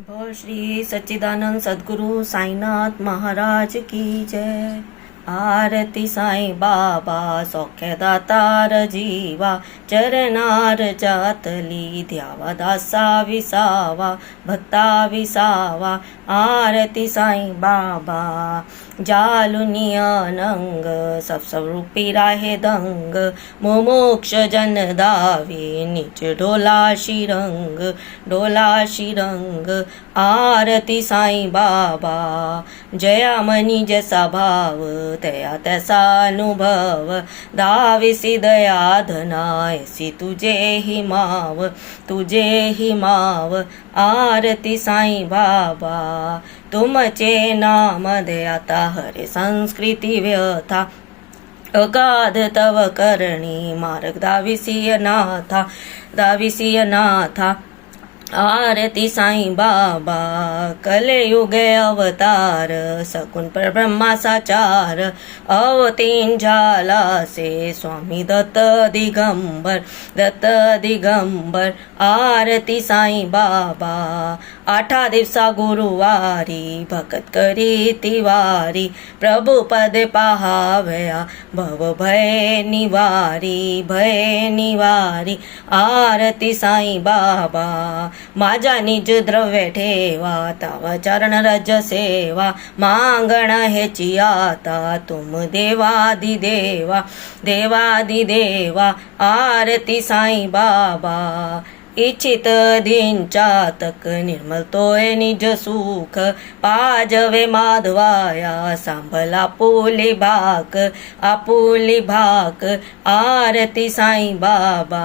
बोल श्री सच्चिदानंद सद्गुरु साईनाथ महाराज की जय। आरती साई बाबा सौख्यदातार जीवा, चरणार जातली द्यावा दासा विसावा, भक्ता विसावा। आरती साई बाबा जालुनी अनंग, सब रूपी राहे दंग, मोमोक्ष जन दावे निज ढोला शिरंग, ढोला शिरंग। आरती साई बाबा जयामनी जसा भाव, तया तसा अनुभव, दाविसी दया धनायसी तुझे हिमाव, तुझे हिमाव। आरती साई बाबा तुमचे नाम दयाता, हरे संस्कृती व्यथा, अगाध तव करणी मार्ग दाविसी नाथा, दाविसी नाथा। आरती साई बाबा कलयुगे अवतार, सकुन परब्रह्मा साचार, अवतीन झाला से स्वामी दत्त दिगंबर, दत्त दिगंबर। आरती साई बाबा आठा दिवसा गुरुवारी, भगत करी तिवारी, प्रभु पद पाहावया भव भय निवारी, भय निवारी। आरती साई बाबा माझा निज द्रव्य ठेवा, तव चरण रज सेवा, मांगण हेची आता तुम देवादिदेवा, देवादिदेवा। आरती साई बाबा इच्छित दिन चातक, निर्मल तोय निज सुख, पाजवे माधवाया सांभल आपुली भाक, आपुली भाक। आरती साई बाबा,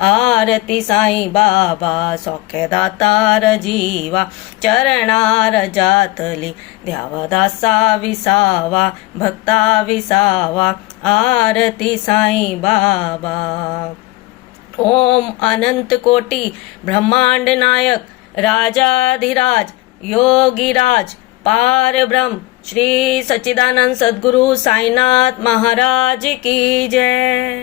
आरती साई बाबा सौख्यदातार जीवा, चरणार जातली द्यावा दासा विसावा, भक्ता विसावा। आरती साई बाबा। ओम अनंत कोटी ब्रह्मांड नायक, राजाधिराज योगीराज पार ब्रह्म श्री सच्चिदानंद सद्गुरु साईनाथ महाराज की जय।